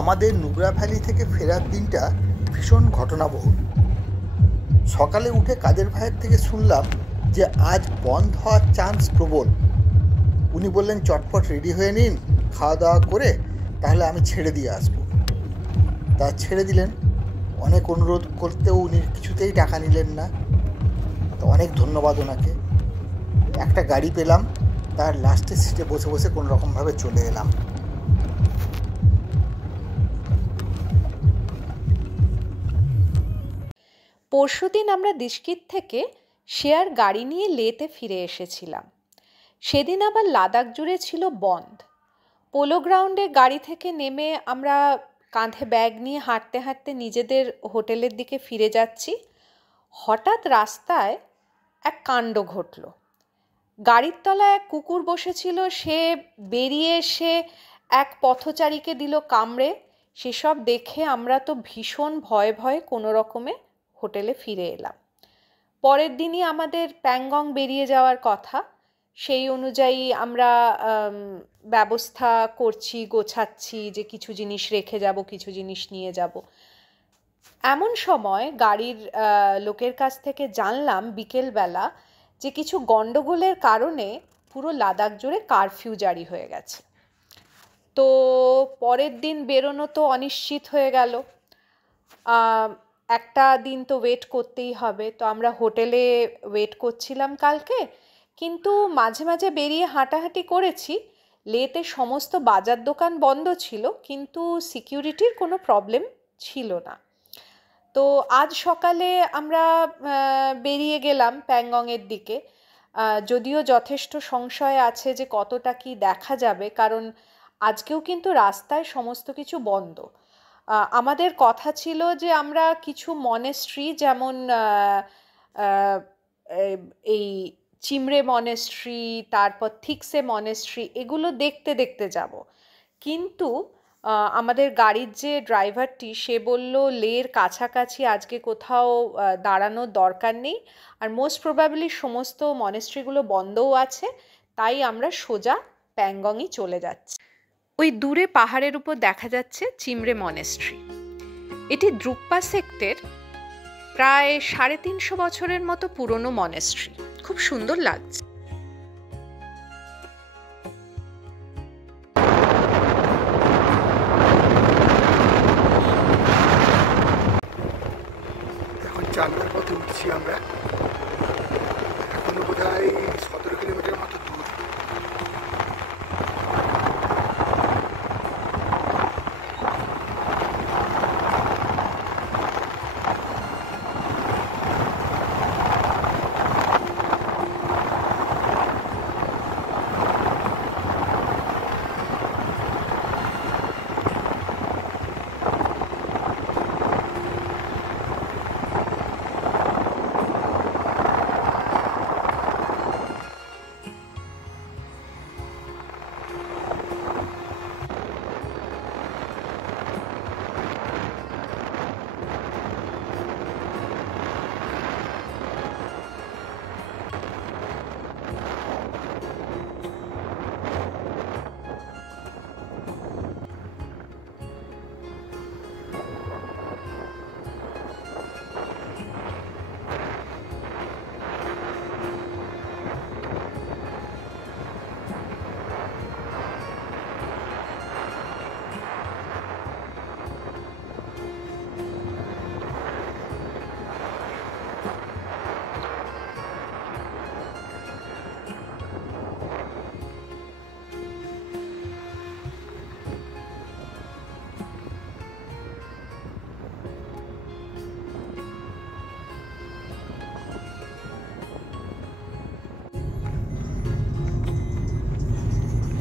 আমাদের নুব্রা ভ্যালি থেকে ফেরার দিনটা ভীষণ ঘটনাবহুল। সকালে উঠে কাদের ভাইয়ের থেকে শুনলাম যে আজ বন্ধ হওয়ার চান্স প্রবল। উনি বললেন চটপট রেডি হয়ে নিন, খাওয়া দাওয়া করে তাহলে আমি ছেড়ে দিয়ে আসবো। তা ছেড়ে দিলেন। অনেক অনুরোধ করতেও উনি কিছুতেই টাকা নিলেন না। তো অনেক ধন্যবাদ ওনাকে। একটা গাড়ি পেলাম, তার লাস্টের সিটে বসে বসে কোনো রকমভাবে চলে এলাম। পরশুদিন আমরা দিশকিত থেকে শেয়ার গাড়ি নিয়ে লেতে ফিরে এসেছিলাম। সেদিন আবার লাদাখ জুড়ে ছিল বন্ধ। পোলো গ্রাউন্ডে গাড়ি থেকে নেমে আমরা কাঁধে ব্যাগ নিয়ে হাঁটতে হাঁটতে নিজেদের হোটেলের দিকে ফিরে যাচ্ছি। হঠাৎ রাস্তায় এক কাণ্ড ঘটল। গাড়ির তলায় এক কুকুর বসেছিল, সে বেরিয়ে এসে এক পথচারীকে দিল কামড়ে। সেসব দেখে আমরা তো ভীষণ ভয়ে ভয়ে কোনো রকমে হোটেলে ফিরে এলাম। পরের দিনই আমাদের প্যাংগং বেরিয়ে যাওয়ার কথা। সেই অনুযায়ী আমরা ব্যবস্থা করছি, গোছাচ্ছি যে কিছু জিনিস রেখে যাব, কিছু জিনিস নিয়ে যাব। এমন সময় গাড়ির লোকের কাছ থেকে জানলাম বিকেলবেলা যে কিছু গণ্ডগোলের কারণে পুরো লাদাখ জুড়ে কারফিউ জারি হয়ে গেছে। তো পরের দিন বেরোনো তো অনিশ্চিত হয়ে গেল। একটা দিন তো ওয়েট করতেই হবে। তো আমরা হোটেলে ওয়েট করছিলাম কালকে, কিন্তু মাঝে মাঝে বেরিয়ে হাঁটাহাঁটি করেছি। লেতে সমস্ত বাজার দোকান বন্ধ ছিল, কিন্তু সিকিউরিটির কোনো প্রবলেম ছিল না। তো আজ সকালে আমরা বেরিয়ে গেলাম প্যাংগংয়ের দিকে। যদিও যথেষ্ট সংশয় আছে যে কতটা কি দেখা যাবে, কারণ আজকেও কিন্তু রাস্তায় সমস্ত কিছু বন্ধ। আমাদের কথা ছিল যে আমরা কিছু মনেস্ট্রি, যেমন এই চিমরে মনেস্ট্রি, তারপর থিকসে মনেস্ট্রি, এগুলো দেখতে দেখতে যাব। কিন্তু আমাদের গাড়ির যে ড্রাইভারটি, সে বলল লের কাছাকাছি আজকে কোথাও দাঁড়ানোর দরকার নেই, আর মোস্ট প্রবাবলি সমস্ত মনেস্ট্রিগুলো বন্ধও আছে, তাই আমরা সোজা প্যাংগংই চলে যাচ্ছি। ওই দূরে পাহাড়ের উপর দেখা যাচ্ছে চিমরে মনেস্ট্রি। এটি দ্রুকপা সেক্টের প্রায় 350 বছরের মতো পুরনো মনেস্ট্রি। খুব সুন্দর লাগছে। এখন চাংলার পথে উঠছি আমরা। এখনো বোধ হয় 17 কিলোমিটার মতো দূর।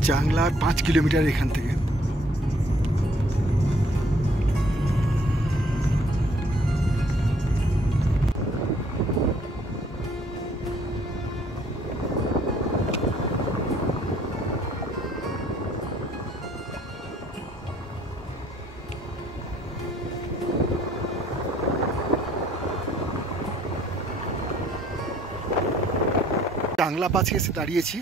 চাংলা 5 কিলোমিটার এখান থেকে। চাংলা পাশে এসে দাঁড়িয়েছি।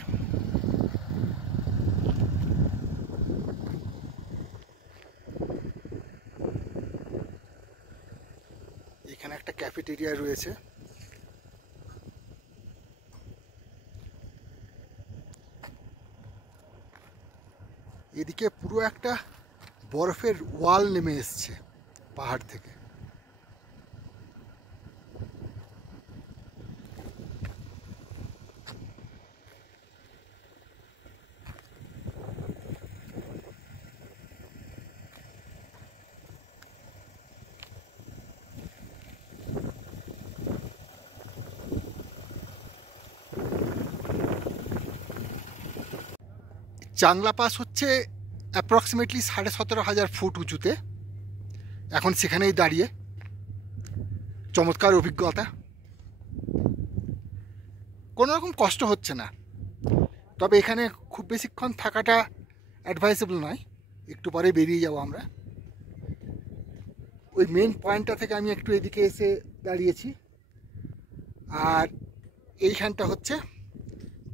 ক্যাফেটেরিয়া রয়েছে। এদিকে পুরো একটা বরফের ওয়াল নেমে এসছে পাহাড় থেকে। চাংলা পাস হচ্ছে অ্যাপ্রক্সিমেটলি 17,500 ফুট উঁচুতে। এখন সেখানেই দাঁড়িয়ে চমৎকার অভিজ্ঞতা, কোনো রকম কষ্ট হচ্ছে না। তবে এখানে খুব বেশিক্ষণ থাকাটা অ্যাডভাইসেবল নয়, একটু পরে বেরিয়ে যাবো আমরা। ওই মেন পয়েন্টটা থেকে আমি একটু এদিকে এসে দাঁড়িয়েছি, আর এইখানটা হচ্ছে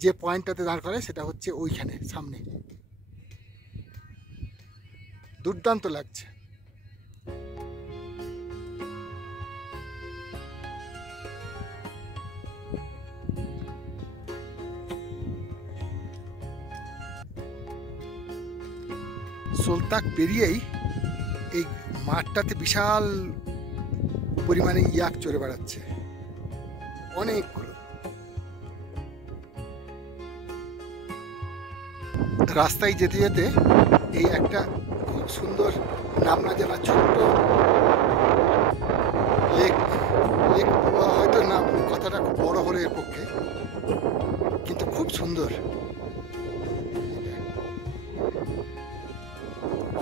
যে পয়েন্টটাতে দাঁড় করে সেটা হচ্ছে ওইখানে সামনে। দুর্দান্ত লাগছে। সোলতাক পেরিয়েই এই মাঠটাতে বিশাল পরিমাণে ইয়াক চড়ে বেড়াচ্ছে, অনেকগুলো। রাস্তায় যেতে যেতে এই একটা খুব সুন্দর নাম না জানা ছোট্ট লেক, হয়তো নাম কথাটা খুব বড় হলো এর পক্ষে, কিন্তু খুব সুন্দর,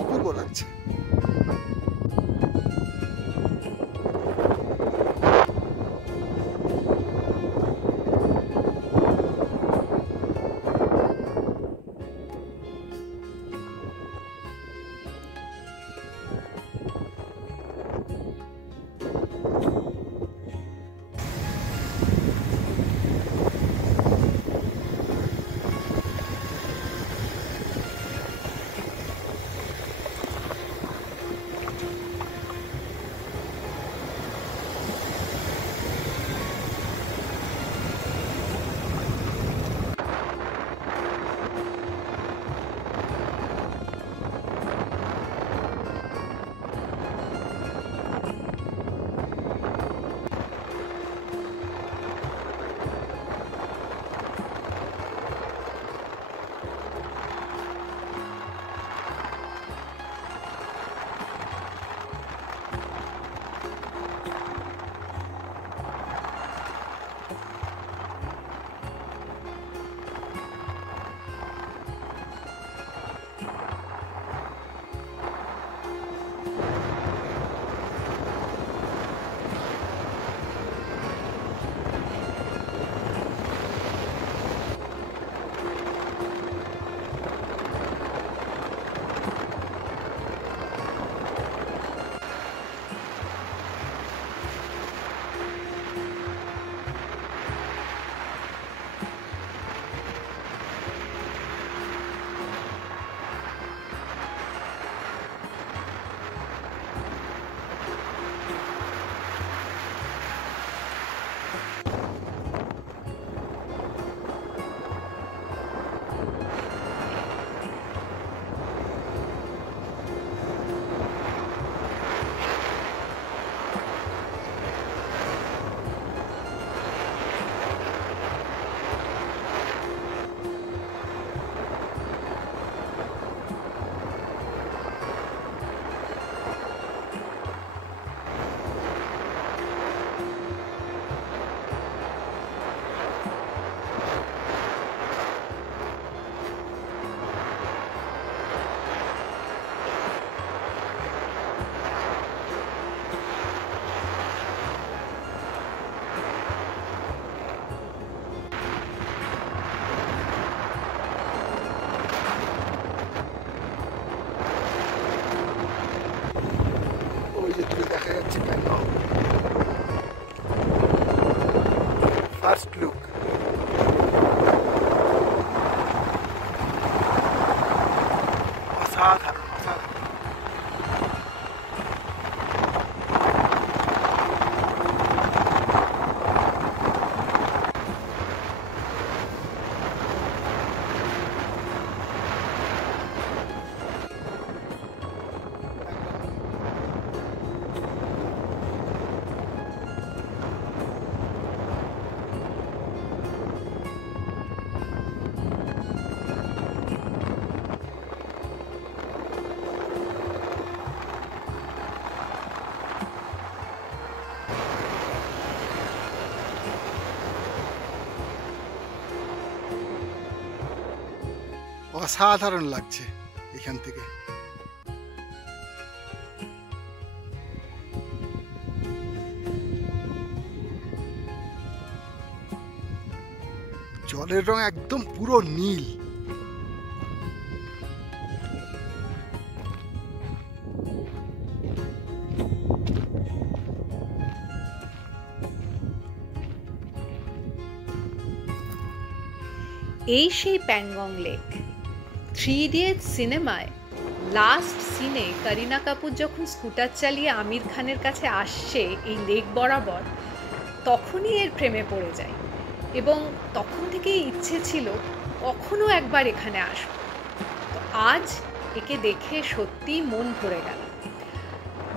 অপূর্ব লাগছে। অসাধারণ লাগছে এখান থেকে। জলের রং একদম পুরো নীল। এই সেই প্যাংগং লেক। 3 ইডিয়টস সিনেমায় লাস্ট সিনে করিনা কাপুর যখন স্কুটার চালিয়ে আমির খানের কাছে আসছে এই লেক বরাবর, তখনই এর প্রেমে পড়ে যায় এবং তখন থেকেই ইচ্ছে ছিল কখনো একবার এখানে আসব। তো আজ একে দেখে সত্যিই মন ভরে গেল।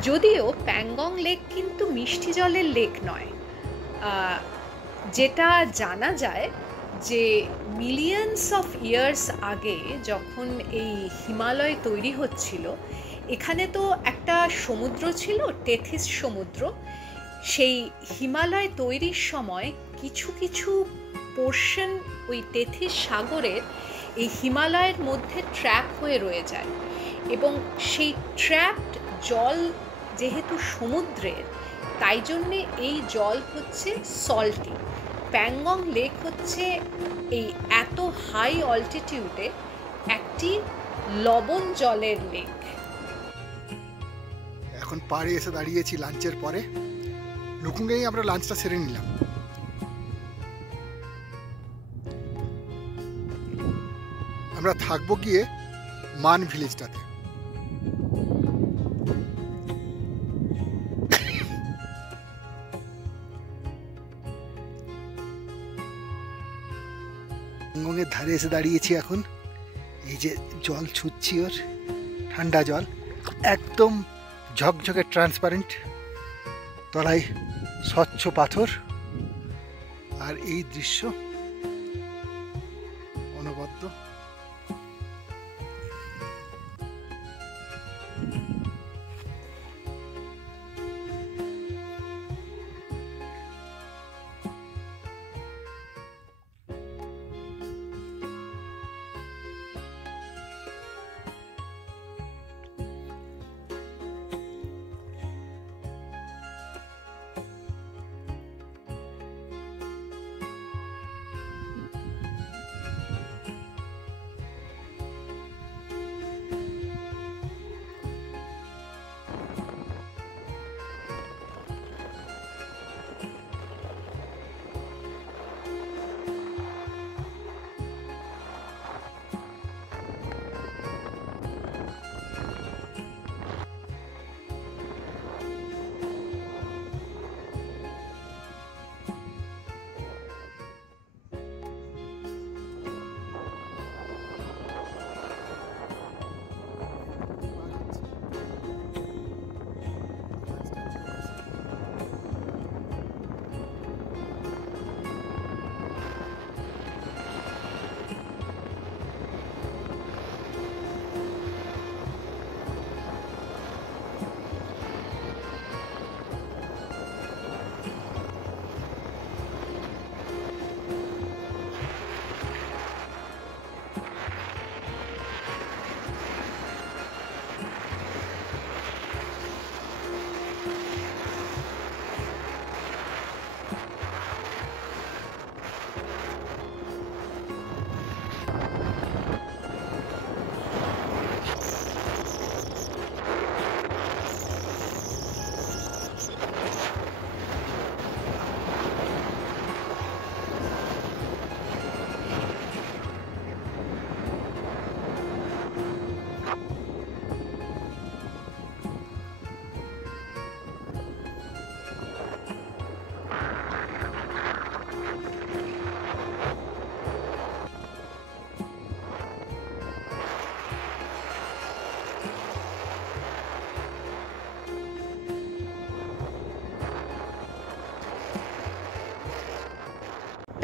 যদিও প্যাংগং লেক কিন্তু মিষ্টি জলের লেক নয়। যেটা জানা যায় যে মিলিয়ন্স অফ ইয়ার্স আগে যখন এই হিমালয় তৈরি হচ্ছিল, এখানে তো একটা সমুদ্র ছিল, টেথিস সমুদ্র। সেই হিমালয় তৈরির সময় কিছু কিছু পোর্শন ওই টেথিস সাগরের এই হিমালয়ের মধ্যে ট্র্যাপ হয়ে রয়ে যায় এবং সেই ট্র্যাপড জল যেহেতু সমুদ্রের, তাই জন্যে এই জল হচ্ছে সল্টি। প্যাংগং লেক হচ্ছে এই এত হাই অল্টিটিউডে একটি লবণ জলের লেক। এখন পাড়ে এসে দাঁড়িয়েছি লাঞ্চের পরে। লুকুঙ্গেই আমরা লাঞ্চটা সেরে নিলাম। আমরা থাকবো গিয়ে মান ভিলেজটাতে। প্যাংগংয়ের ধারে এসে দাঁড়িয়েছি এখন। এই যে জল ছুটছি, ওর ঠান্ডা জল, একদম ঝকঝকে ট্রান্সপারেন্ট, তলায় স্বচ্ছ পাথর, আর এই দৃশ্য অনবদ্য।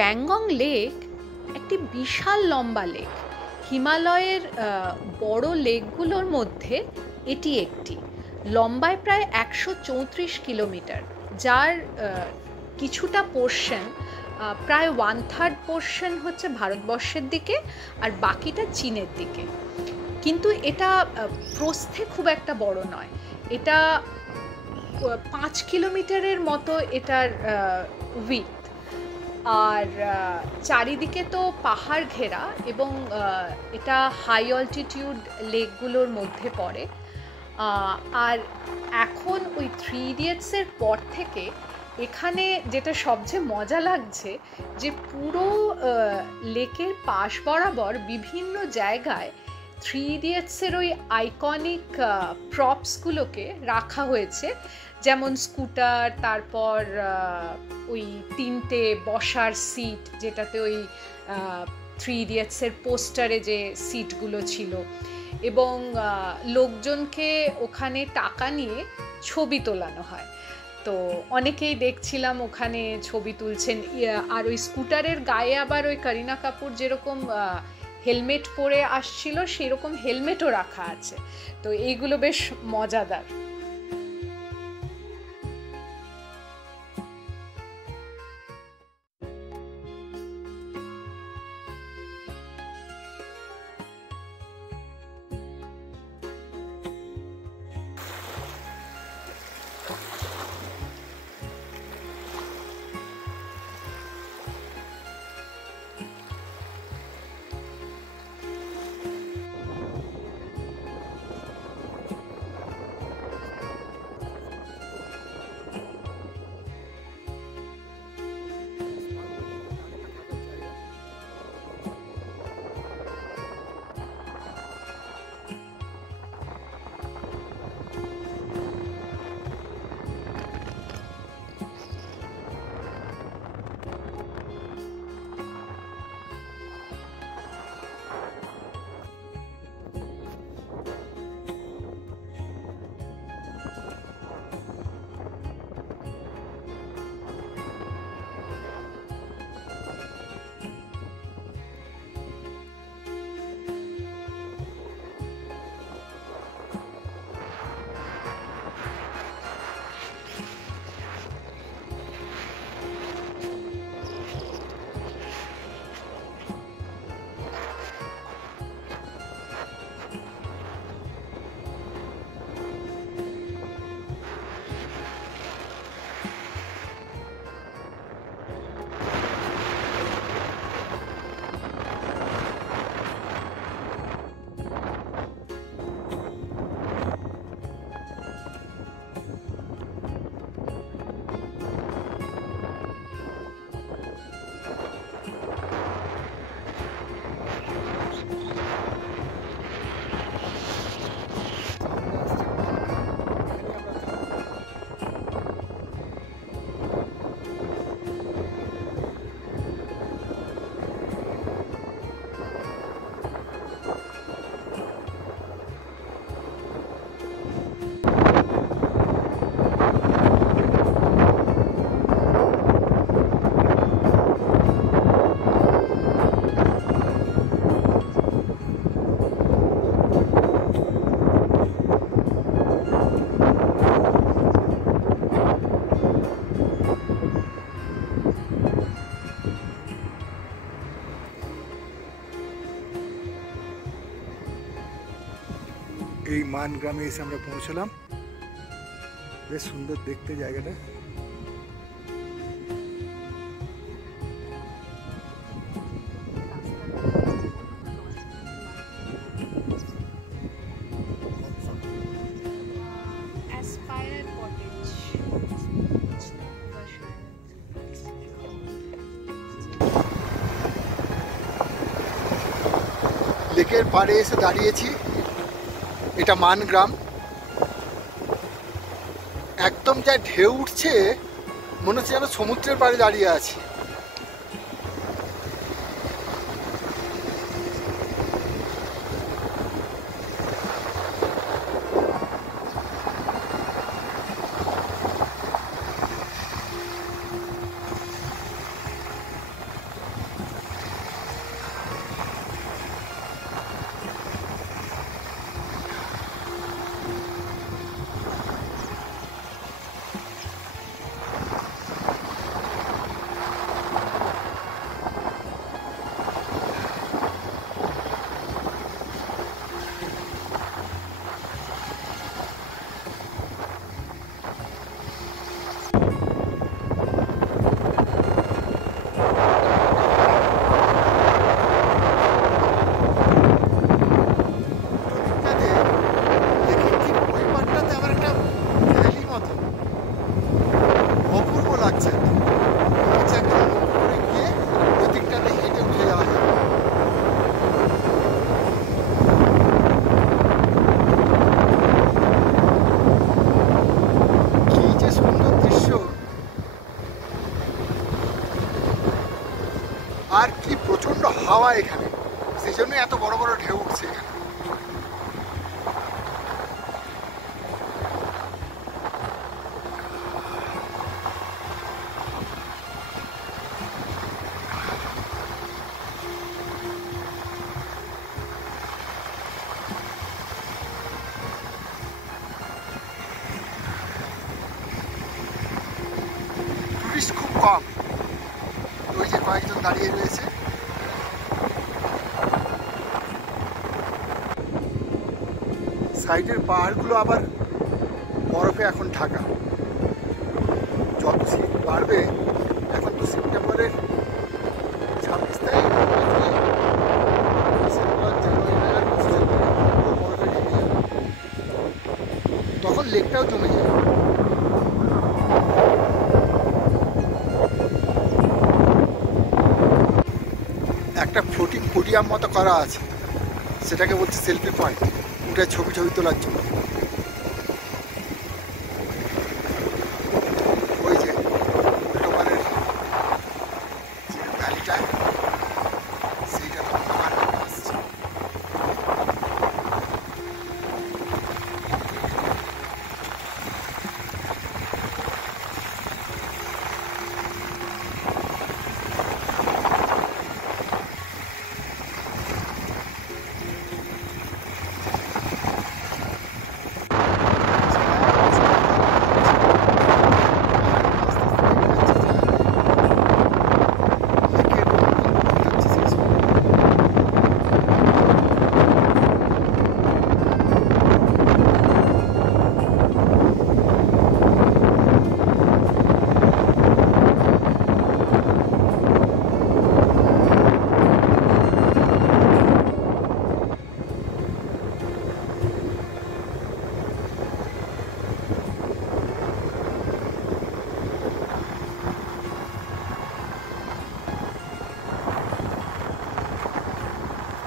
প্যাংগং লেক একটি বিশাল লম্বা লেক। হিমালয়ের বড় লেকগুলোর মধ্যে এটি একটি। লম্বায় প্রায় 134 কিলোমিটার, যার কিছুটা পোর্শন প্রায় 1/3 পোর্শন হচ্ছে ভারতবর্ষের দিকে আর বাকিটা চীনের দিকে। কিন্তু এটা প্রস্থে খুব একটা বড় নয়, এটা 5 কিলোমিটারের মতো এটার উইথ। আর চারিদিকে তো পাহাড় ঘেরা এবং এটা হাই অল্টিটিউড লেকগুলোর মধ্যে পড়ে। আর এখন ওই 3 ইডিয়টসের পর থেকে এখানে যেটা সবচেয়ে মজা লাগছে যে পুরো লেকের পাশ বরাবর বিভিন্ন জায়গায় 3 ইডিয়টসের ওই আইকনিক প্রপসগুলোকে রাখা হয়েছে, যেমন স্কুটার, তারপর ওই 3টে বসার সিট যেটাতে ওই 3 ইডিয়টসের পোস্টারে যে সিটগুলো ছিল, এবং লোকজনকে ওখানে টাকা নিয়ে ছবি তোলানো হয়। তো অনেকেই দেখছিলাম ওখানে ছবি তুলছেন। আর ওই স্কুটারের গায়ে আবার ওই করিনা কাপুর যেরকম হেলমেট পরে আসছিল সেরকম হেলমেটও রাখা আছে। তো এইগুলো বেশ মজাদার। এই মান গ্রামে এসে আমরা পৌঁছলাম। বেশ সুন্দর দেখতে জায়গাটা। লেকের পাড়ে এসে দাঁড়িয়েছি। এটা মান গ্রাম। একদম যা ঢেউ উঠছে মনে হচ্ছে যেন সমুদ্রের পাড়ে দাঁড়িয়ে আছি। সেই জন্য এত বড় বড় ঢেউ উঠছে এখানে। টুরিস্ট খুব কম, ওই যে কয়েকজন দাঁড়িয়ে রয়েছে। সাইডের পাহাড়গুলো আবার বরফে এখন ঢাকা। যত শীত বাড়বে, এখন তো সেপ্টেম্বরের 26 তারিখ, ডিসেম্বর, জানুয়ারি নাগাদ বরফে ঢেকে যাবে। তখন লেকটাও জমে যাবে। একটা ফ্লোটিং পোডিয়াম মতো করা আছে, সেটাকে বলছে সেলফি পয়েন্ট, ওটা ছবি তোলার জন্য। ওই যে উল্টোপাড়ের যে ভ্যালিটা, সেইটা তো আমার আসছে।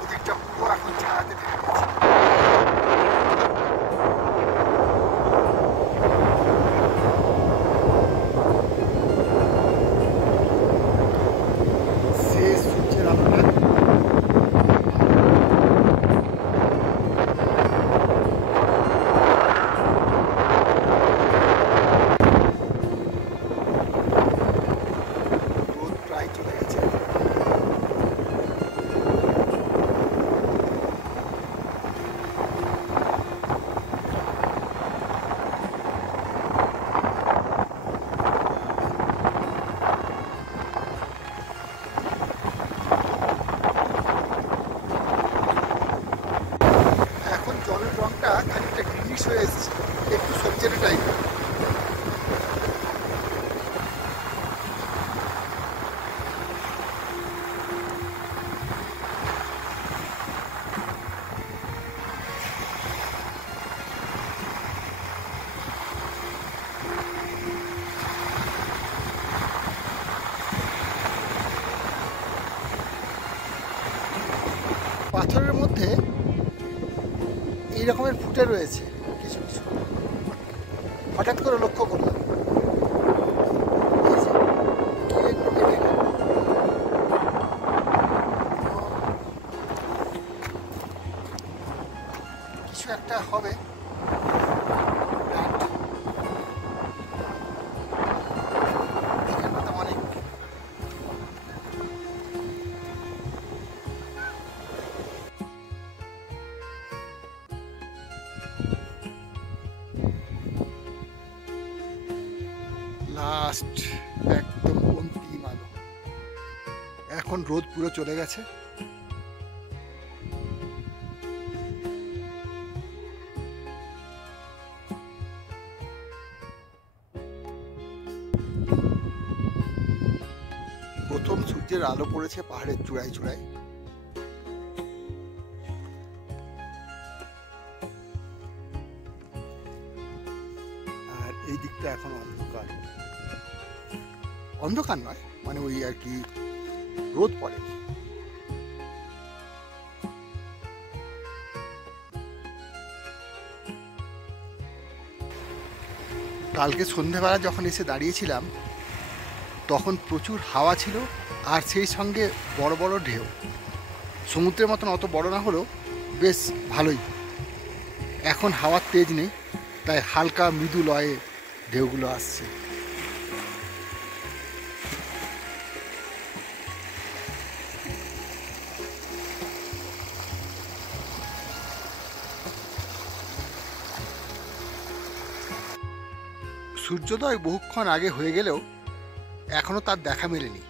ওদিকটা পুরো এখন ছায়াতে ঢেকে গেছে। শেষ সূর্যের আলোটা রোদ প্রায় চলে গেছে। এখন জলের রংটা খানিকটা গ্রিনিশ হয়ে এসেছে, একটু সবজের টাইপ। পাথরের মধ্যে এই রকমের ফুটে রয়েছে কিছু কিছু, হঠাৎ করে লক্ষ্য করলাম। এই যে, কি একটু কেটে গেল। কিছু একটা হবে। এখানটা তো অনেক লাস্ট, একদম অন্তিম আলো। এখন রোদ পুরো চলে গেছে। প্রথম সূর্যের আলো পড়েছে পাহাড়ের চূড়ায় চূড়ায়। আর এই দিকটা এখন অন্ধকার। অন্ধকার নয়, মানে ওই আর কি, রোদ পড়ে। কালকে সন্ধ্যেবেলা যখন এসে দাঁড়িয়েছিলাম, তখন প্রচুর হাওয়া ছিল, আর সেই সঙ্গে বড় বড় ঢেউ। সমুদ্রের মতন অত বড় না হলেও বেশ ভালোই। এখন হাওয়ার তেজ নেই, তাই হালকা মৃদু লয়ে ঢেউগুলো আসছে। সূর্যোদয় বহুক্ষণ আগে হয়ে গেলেও এখনো তার দেখা মেলেনি।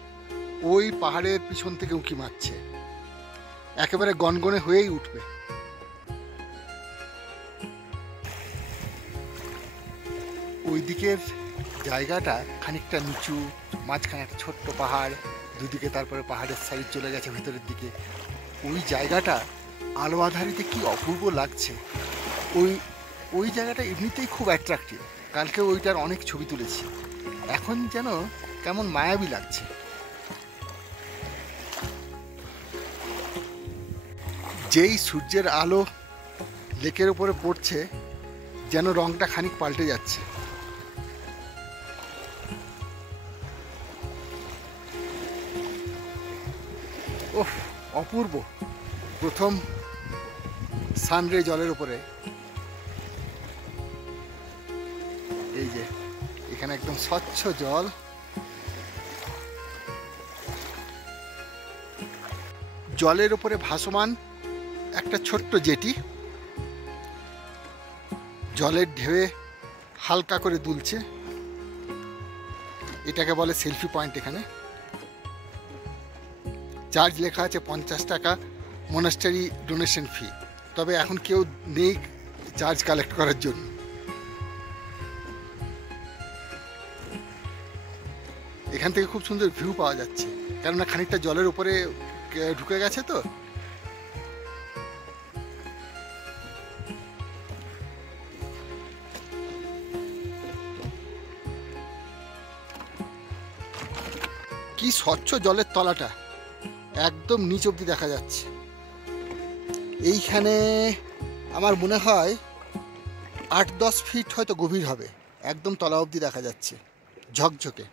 ওই পাহাড়ের পিছন থেকে উঁকি মারছে, একেবারে গনগনে হয়েই উঠবে। ওই দিকের জায়গাটা খানিকটা নিচু, মাঝখানে একটা ছোট্ট পাহাড়, দুদিকে তারপরে পাহাড়ের সাইড চলে গেছে ভিতরের দিকে। ওই জায়গাটা আলো আধারিতে কি অপূর্ব লাগছে। ওই জায়গাটা এমনিতেই খুব অ্যাট্রাক্টিভ। কালকে ওইটার অনেক ছবি তুলেছি, এখন যেন কেমন মায়াবী লাগছে। যেই সূর্যের আলো লেকের উপরে পড়ছে, যেন রংটা খানিক পাল্টে যাচ্ছে। ওহ, অপূর্ব। প্রথম সানরে জলের উপরে, এই যে এখানে একদম স্বচ্ছ জল। জলের উপরে ভাসমান একটা ছোট্ট জেটি, জলের ঢেউয়ে হালকা করে দুলছে। এটাকে বলে সেলফি পয়েন্ট। এখানে চার্জ লেখা আছে 50 টাকা, মনাস্টারি ডোনেশন ফি। তবে এখন কেউ নেই চার্জ কালেক্ট করার জন্য। এখান থেকে খুব সুন্দর ভিউ পাওয়া যাচ্ছে, কেননা খানিকটা জলের উপরে ঢুকে গেছে তো। কি স্বচ্ছ জলের তলাটা, একদম নিচ অব্দি দেখা যাচ্ছে। এইখানে আমার মনে হয় 8-10 ফিট হয়তো গভীর হবে, একদম তলা অব্দি দেখা যাচ্ছে, ঝকঝকে।